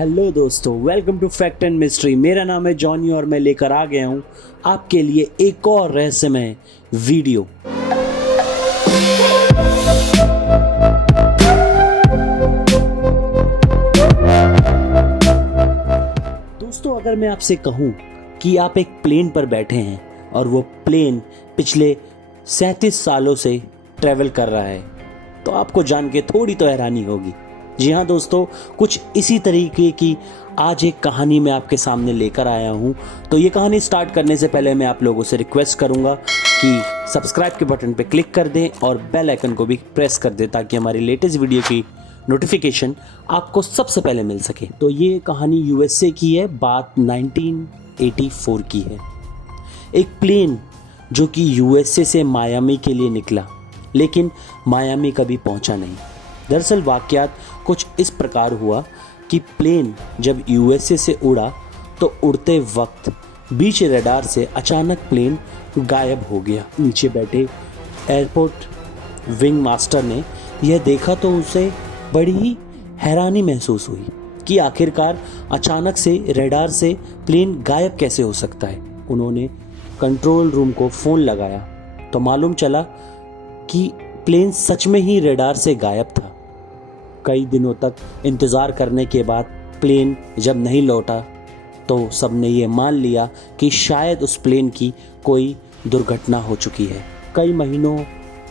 Hello दोस्तों, welcome to fact and mystery. मेरा नाम है जॉनी और मैं लेकर आ गया हूं आपके लिए एक और रहस्यमय वीडियो। दोस्तों, अगर मैं आपसे कहूं कि आप एक प्लेन पर बैठे हैं और वो प्लेन पिछले 37 सालों से ट्रैवल कर रहा है तो आपको जान के थोड़ी तो हैरानी होगी। जी हाँ दोस्तों, कुछ इसी तरीके की आज एक कहानी मैं आपके सामने लेकर आया हूँ। तो ये कहानी स्टार्ट करने से पहले मैं आप लोगों से रिक्वेस्ट करूँगा कि सब्सक्राइब के बटन पे क्लिक कर दें और बेल आइकन को भी प्रेस कर दें ताकि हमारी लेटेस्ट वीडियो की नोटिफिकेशन आपको सबसे पहले मिल सके। तो ये कहानी यूएसए की है, बात 1984 की है। एक प्लेन जो कि यूएसए से मायामी के लिए निकला लेकिन मायामी कभी पहुंचा नहीं। दरअसल वाकयात कुछ इस प्रकार हुआ कि प्लेन जब यूएसए से उड़ा तो उड़ते वक्त बीच रडार से अचानक प्लेन गायब हो गया। नीचे बैठे एयरपोर्ट विंग मास्टर ने यह देखा तो उसे बड़ी ही हैरानी महसूस हुई कि आखिरकार अचानक से रडार से प्लेन गायब कैसे हो सकता है। उन्होंने कंट्रोल रूम को फ़ोन लगाया तो मालूम चला कि प्लेन सच में ही रडार से गायब था। कई दिनों तक इंतज़ार करने के बाद प्लेन जब नहीं लौटा तो सबने ये मान लिया कि शायद उस प्लेन की कोई दुर्घटना हो चुकी है। कई महीनों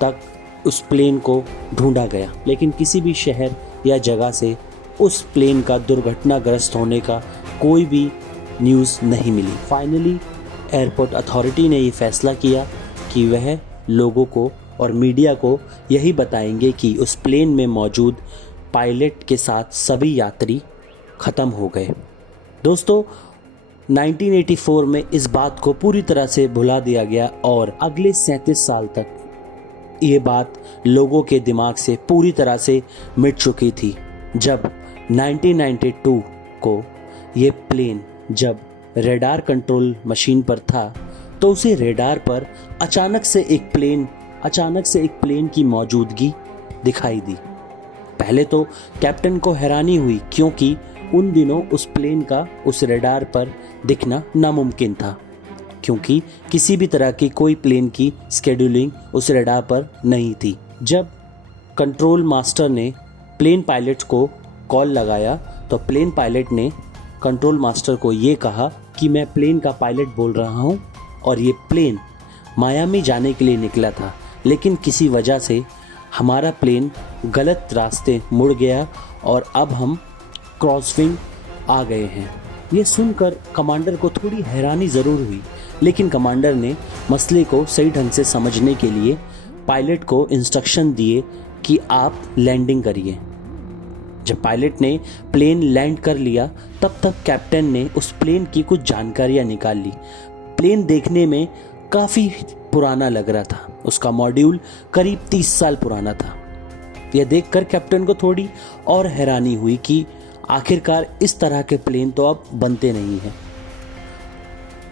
तक उस प्लेन को ढूंढा गया लेकिन किसी भी शहर या जगह से उस प्लेन का दुर्घटनाग्रस्त होने का कोई भी न्यूज़ नहीं मिली। फाइनली एयरपोर्ट अथॉरिटी ने ये फैसला किया कि वह लोगों को और मीडिया को यही बताएंगे कि उस प्लेन में मौजूद पायलट के साथ सभी यात्री ख़त्म हो गए। दोस्तों, 1984 में इस बात को पूरी तरह से भुला दिया गया और अगले 37 साल तक ये बात लोगों के दिमाग से पूरी तरह से मिट चुकी थी। जब 1992 को ये प्लेन जब रेडार कंट्रोल मशीन पर था तो उसे रेडार पर अचानक से एक प्लेन की मौजूदगी दिखाई दी। पहले तो कैप्टन को हैरानी हुई क्योंकि उन दिनों उस प्लेन का उस रेडार पर दिखना नामुमकिन था, क्योंकि किसी भी तरह की कोई प्लेन की स्केड्यूलिंग उस रेडार पर नहीं थी। जब कंट्रोल मास्टर ने प्लेन पायलट को कॉल लगाया तो प्लेन पायलट ने कंट्रोल मास्टर को ये कहा कि मैं प्लेन का पायलट बोल रहा हूँ और ये प्लेन मायामी जाने के लिए निकला था लेकिन किसी वजह से हमारा प्लेन गलत रास्ते मुड़ गया और अब हम क्रॉसविंग आ गए हैं। ये सुनकर कमांडर को थोड़ी हैरानी ज़रूर हुई लेकिन कमांडर ने मसले को सही ढंग से समझने के लिए पायलट को इंस्ट्रक्शन दिए कि आप लैंडिंग करिए। जब पायलट ने प्लेन लैंड कर लिया तब तक कैप्टन ने उस प्लेन की कुछ जानकारियाँ निकाल ली। प्लेन देखने में काफ़ी पुराना लग रहा था, उसका मॉड्यूल करीब 30 साल पुराना था। यह देखकर कैप्टन को थोड़ी और हैरानी हुई कि आखिरकार इस तरह के प्लेन तो अब बनते नहीं हैं।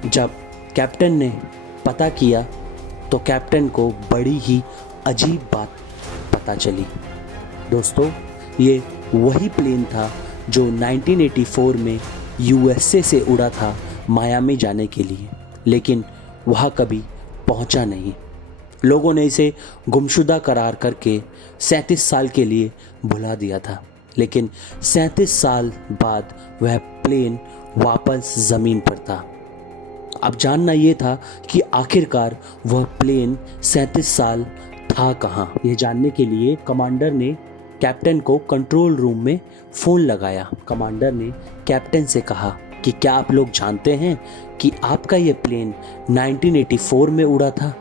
जब कैप्टन ने पता किया तो कैप्टन को बड़ी ही अजीब बात पता चली। दोस्तों, ये वही प्लेन था जो 1984 में यूएसए से उड़ा था मायामी जाने के लिए, लेकिन वहाँ कभी पहुँचा नहीं। लोगों ने इसे गुमशुदा करार करके 37 साल के लिए भुला दिया था, लेकिन 37 साल बाद वह प्लेन वापस ज़मीन पर था। अब जानना ये था कि आखिरकार वह प्लेन 37 साल था कहाँ। यह जानने के लिए कमांडर ने कैप्टन को कंट्रोल रूम में फ़ोन लगाया। कमांडर ने कैप्टन से कहा कि क्या आप लोग जानते हैं कि आपका ये प्लेन 1984 में उड़ा था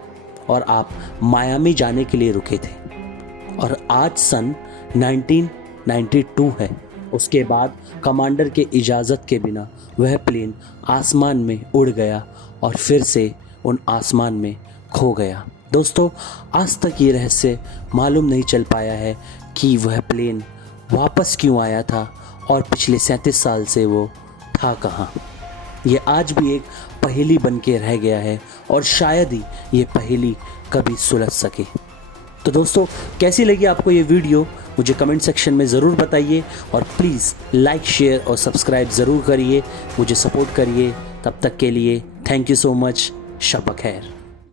और आप मायामी जाने के लिए रुके थे और आज सन 1992 है। उसके बाद कमांडर के इजाज़त के बिना वह प्लेन आसमान में उड़ गया और फिर से उन आसमान में खो गया। दोस्तों, आज तक ये रहस्य मालूम नहीं चल पाया है कि वह प्लेन वापस क्यों आया था और पिछले 37 साल से वो था कहाँ। ये आज भी एक पहेली बन के रह गया है और शायद ही ये पहेली कभी सुलझ सके। तो दोस्तों, कैसी लगी आपको ये वीडियो मुझे कमेंट सेक्शन में ज़रूर बताइए और प्लीज़ लाइक शेयर और सब्सक्राइब ज़रूर करिए, मुझे सपोर्ट करिए। तब तक के लिए थैंक यू सो मच। शब बखैर।